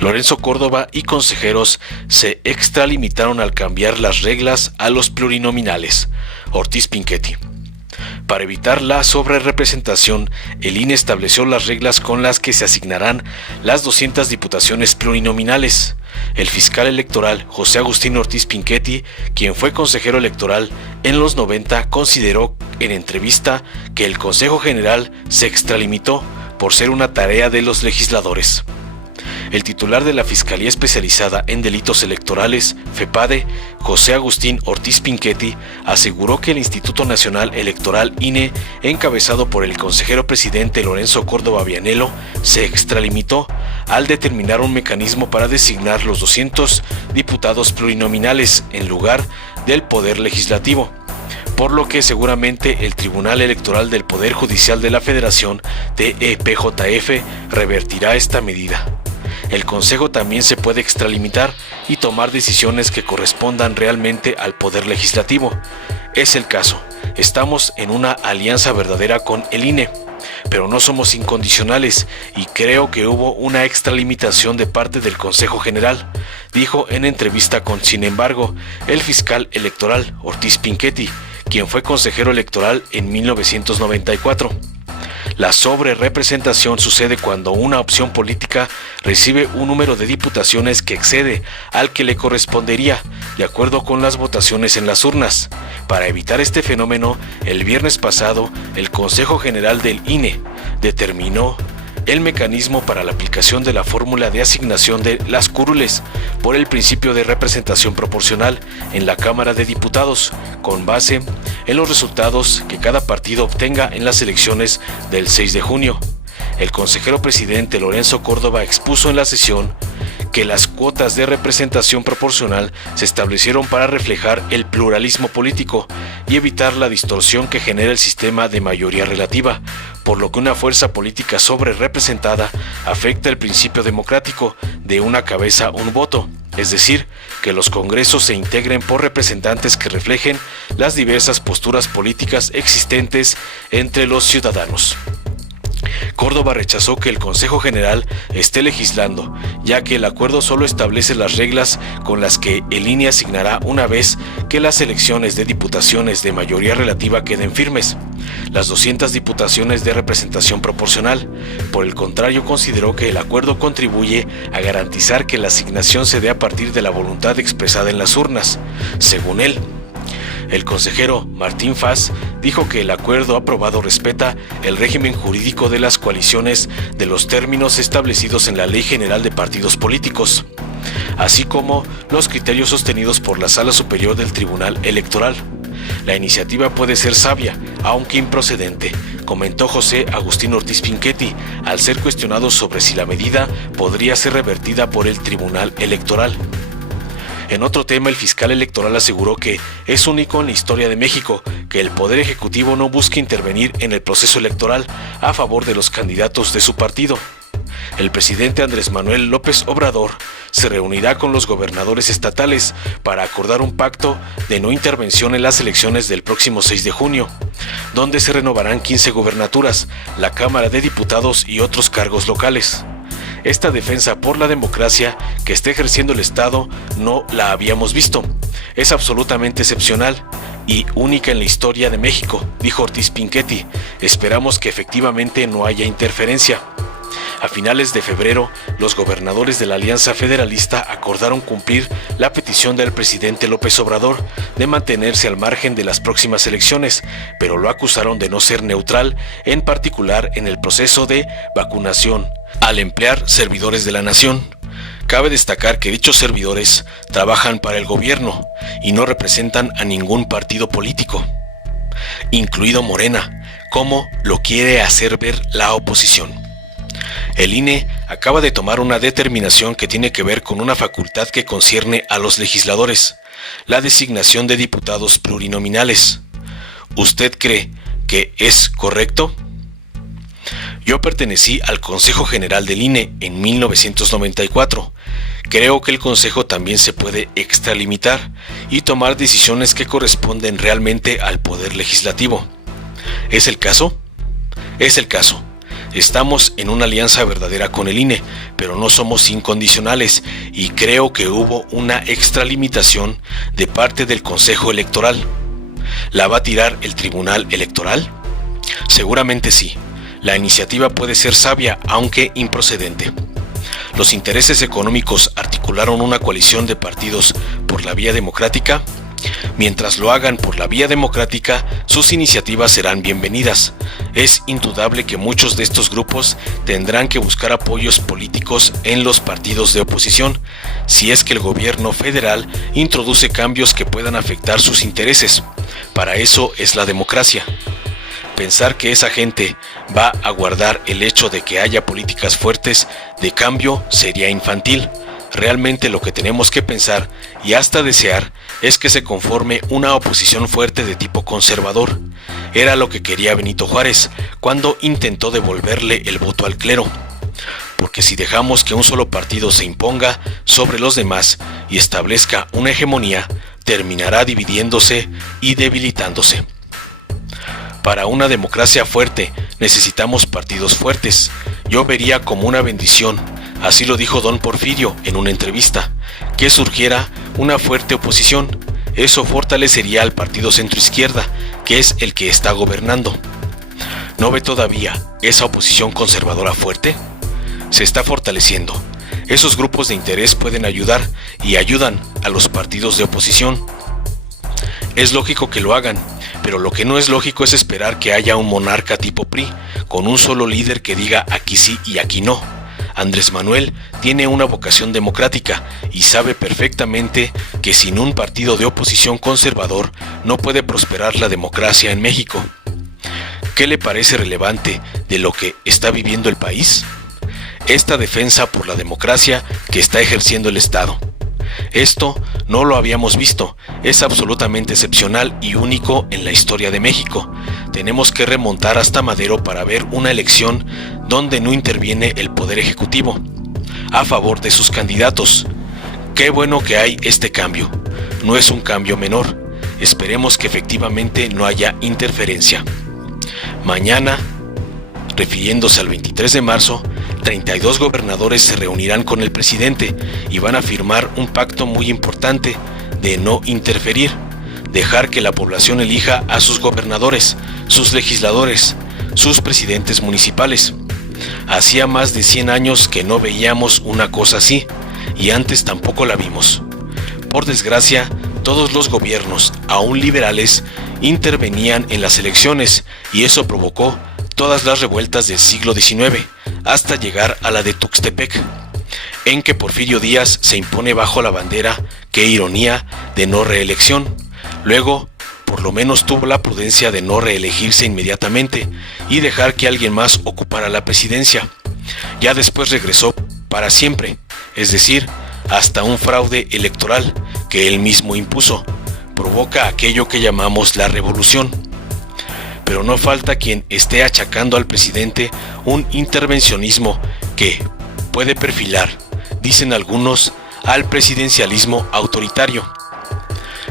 Lorenzo Córdoba y consejeros se extralimitaron al cambiar las reglas a los plurinominales. Ortiz Pinchetti. Para evitar la sobrerepresentación, el INE estableció las reglas con las que se asignarán las 200 diputaciones plurinominales. El fiscal electoral José Agustín Ortiz Pinchetti, quien fue consejero electoral en los 90, consideró en entrevista que el Consejo General se extralimitó por ser una tarea de los legisladores. El titular de la Fiscalía Especializada en Delitos Electorales, FEPADE, José Agustín Ortiz Pinchetti, aseguró que el Instituto Nacional Electoral INE, encabezado por el consejero presidente Lorenzo Córdoba Vianello, se extralimitó al determinar un mecanismo para designar los 200 diputados plurinominales en lugar del Poder Legislativo, por lo que seguramente el Tribunal Electoral del Poder Judicial de la Federación, TEPJF, revertirá esta medida. El Consejo también se puede extralimitar y tomar decisiones que correspondan realmente al Poder Legislativo. Es el caso. Estamos en una alianza verdadera con el INE, pero no somos incondicionales y creo que hubo una extralimitación de parte del Consejo General, dijo en entrevista con Sin embargo el fiscal electoral Ortiz Pinchetti, quien fue consejero electoral en 1994. La sobrerepresentación sucede cuando una opción política recibe un número de diputaciones que excede al que le correspondería, de acuerdo con las votaciones en las urnas. Para evitar este fenómeno, el viernes pasado, el Consejo General del INE determinó el mecanismo para la aplicación de la fórmula de asignación de las curules por el principio de representación proporcional en la Cámara de Diputados, con base en los resultados que cada partido obtenga en las elecciones del 6 de junio. El consejero presidente Lorenzo Córdoba expuso en la sesión que las cuotas de representación proporcional se establecieron para reflejar el pluralismo político y evitar la distorsión que genera el sistema de mayoría relativa, por lo que una fuerza política sobrerepresentada afecta el principio democrático de una cabeza un voto, es decir, que los congresos se integren por representantes que reflejen las diversas posturas políticas existentes entre los ciudadanos. Córdoba rechazó que el Consejo General esté legislando, ya que el acuerdo solo establece las reglas con las que el INE asignará una vez que las elecciones de diputaciones de mayoría relativa queden firmes, las 200 diputaciones de representación proporcional. Por el contrario, consideró que el acuerdo contribuye a garantizar que la asignación se dé a partir de la voluntad expresada en las urnas. Según él, el consejero Martín Faz dijo que el acuerdo aprobado respeta el régimen jurídico de las coaliciones de los términos establecidos en la Ley General de Partidos Políticos, así como los criterios sostenidos por la Sala Superior del Tribunal Electoral. La iniciativa puede ser sabia, aunque improcedente, comentó José Agustín Ortiz Pinchetti, al ser cuestionado sobre si la medida podría ser revertida por el Tribunal Electoral. En otro tema, el fiscal electoral aseguró que es único en la historia de México que el Poder Ejecutivo no busque intervenir en el proceso electoral a favor de los candidatos de su partido. El presidente Andrés Manuel López Obrador se reunirá con los gobernadores estatales para acordar un pacto de no intervención en las elecciones del próximo 6 de junio, donde se renovarán 15 gobernaturas, la Cámara de Diputados y otros cargos locales. Esta defensa por la democracia que está ejerciendo el Estado no la habíamos visto. Es absolutamente excepcional y única en la historia de México, dijo Ortiz Pinchetti. Esperamos que efectivamente no haya interferencia. A finales de febrero, los gobernadores de la Alianza Federalista acordaron cumplir la petición del presidente López Obrador de mantenerse al margen de las próximas elecciones, pero lo acusaron de no ser neutral, en particular en el proceso de vacunación, al emplear servidores de la nación. Cabe destacar que dichos servidores trabajan para el gobierno y no representan a ningún partido político, incluido Morena, como lo quiere hacer ver la oposición. El INE acaba de tomar una determinación que tiene que ver con una facultad que concierne a los legisladores, la designación de diputados plurinominales. ¿Usted cree que es correcto? Yo pertenecí al Consejo General del INE en 1994. Creo que el Consejo también se puede extralimitar y tomar decisiones que corresponden realmente al Poder Legislativo. ¿Es el caso? Es el caso. Estamos en una alianza verdadera con el INE, pero no somos incondicionales y creo que hubo una extralimitación de parte del Consejo Electoral. ¿La va a tirar el Tribunal Electoral? Seguramente sí. La iniciativa puede ser sabia, aunque improcedente. ¿Los intereses económicos articularon una coalición de partidos por la vía democrática? Mientras lo hagan por la vía democrática, sus iniciativas serán bienvenidas. Es indudable que muchos de estos grupos tendrán que buscar apoyos políticos en los partidos de oposición, si es que el gobierno federal introduce cambios que puedan afectar sus intereses. Para eso es la democracia. Pensar que esa gente va a guardar el hecho de que haya políticas fuertes de cambio sería infantil. Realmente lo que tenemos que pensar y hasta desear es que se conforme una oposición fuerte de tipo conservador. Era lo que quería Benito Juárez cuando intentó devolverle el voto al clero. Porque si dejamos que un solo partido se imponga sobre los demás y establezca una hegemonía, terminará dividiéndose y debilitándose. Para una democracia fuerte necesitamos partidos fuertes. Yo vería como una bendición, así lo dijo don Porfirio en una entrevista, que surgiera una fuerte oposición. Eso fortalecería al partido centroizquierda, que es el que está gobernando. ¿No ve todavía esa oposición conservadora fuerte? Se está fortaleciendo. Esos grupos de interés pueden ayudar y ayudan a los partidos de oposición. Es lógico que lo hagan, pero lo que no es lógico es esperar que haya un monarca tipo PRI, con un solo líder que diga aquí sí y aquí no. Andrés Manuel tiene una vocación democrática y sabe perfectamente que sin un partido de oposición conservador no puede prosperar la democracia en México. ¿Qué le parece relevante de lo que está viviendo el país? Esta defensa por la democracia que está ejerciendo el Estado. Esto no lo habíamos visto, es absolutamente excepcional y único en la historia de México. Tenemos que remontar hasta Madero para ver una elección donde no interviene el Poder Ejecutivo a favor de sus candidatos. Qué bueno que hay este cambio. No es un cambio menor. Esperemos que efectivamente no haya interferencia. Mañana, refiriéndose al 23 de marzo, 32 gobernadores se reunirán con el presidente y van a firmar un pacto muy importante de no interferir, dejar que la población elija a sus gobernadores, sus legisladores, sus presidentes municipales. Hacía más de 100 años que no veíamos una cosa así, y antes tampoco la vimos. Por desgracia, todos los gobiernos, aún liberales, intervenían en las elecciones y eso provocó todas las revueltas del siglo XIX, hasta llegar a la de Tuxtepec, en que Porfirio Díaz se impone bajo la bandera, qué ironía, de no reelección. Luego, por lo menos tuvo la prudencia de no reelegirse inmediatamente y dejar que alguien más ocupara la presidencia. Ya después regresó para siempre, es decir, hasta un fraude electoral que él mismo impuso. Provoca aquello que llamamos la revolución. Pero no falta quien esté achacando al presidente un intervencionismo que puede perfilar, dicen algunos, al presidencialismo autoritario.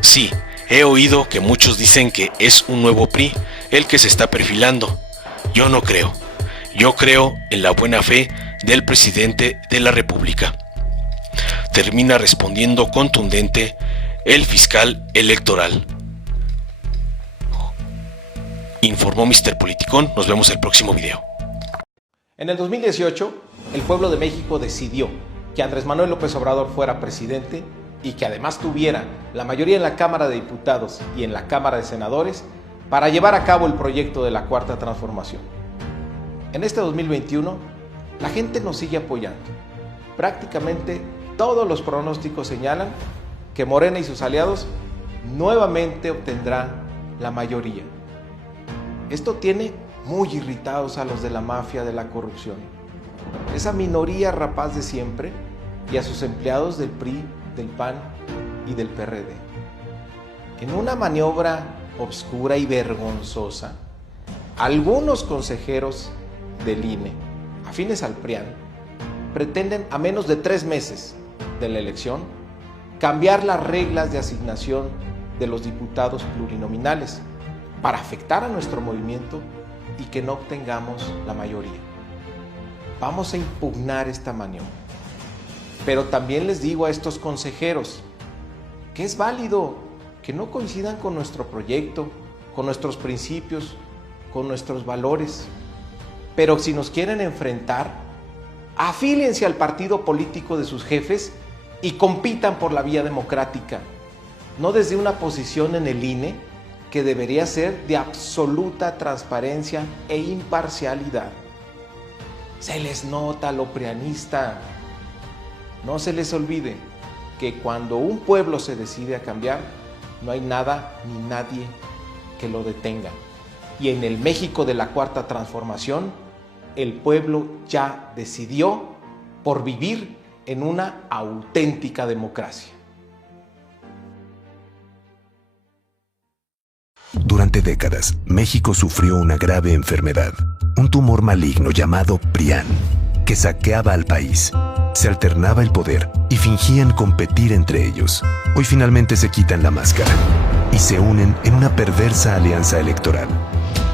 Sí, he oído que muchos dicen que es un nuevo PRI el que se está perfilando. Yo no creo. Yo creo en la buena fe del presidente de la República. Termina respondiendo contundente el fiscal electoral. Informó Mr. Politicón. Nos vemos el próximo video. En el 2018, el pueblo de México decidió que Andrés Manuel López Obrador fuera presidente y que además tuviera la mayoría en la Cámara de Diputados y en la Cámara de Senadores para llevar a cabo el proyecto de la Cuarta Transformación. En este 2021, la gente nos sigue apoyando. Prácticamente todos los pronósticos señalan que Morena y sus aliados nuevamente obtendrán la mayoría. Esto tiene muy irritados a los de la mafia de la corrupción, esa minoría rapaz de siempre, y a sus empleados del PRI, del PAN y del PRD. En una maniobra obscura y vergonzosa, algunos consejeros del INE, afines al PRIAN, pretenden a menos de 3 meses de la elección cambiar las reglas de asignación de los diputados plurinominales para afectar a nuestro movimiento y que no obtengamos la mayoría. vamos a impugnar esta maniobra. Pero también les digo a estos consejeros que es válido que no coincidan con nuestro proyecto, con nuestros principios, con nuestros valores. Pero si nos quieren enfrentar, afíliense al partido político de sus jefes y compitan por la vía democrática, no desde una posición en el INE que debería ser de absoluta transparencia e imparcialidad. Se les nota lo prianista. No se les olvide que cuando un pueblo se decide a cambiar, no hay nada ni nadie que lo detenga. Y en el México de la Cuarta Transformación, el pueblo ya decidió por vivir en una auténtica democracia. Durante décadas, México sufrió una grave enfermedad, un tumor maligno llamado PRIAN, que saqueaba al país. Se alternaba el poder y fingían competir entre ellos. Hoy finalmente se quitan la máscara y se unen en una perversa alianza electoral.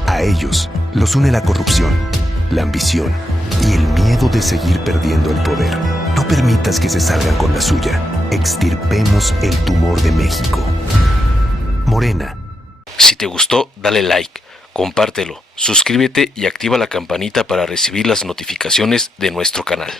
A ellos los une la corrupción, la ambición y el miedo de seguir perdiendo el poder. No permitas que se salgan con la suya. Extirpemos el tumor de México. Morena. Si te gustó, dale like, compártelo, suscríbete y activa la campanita para recibir las notificaciones de nuestro canal.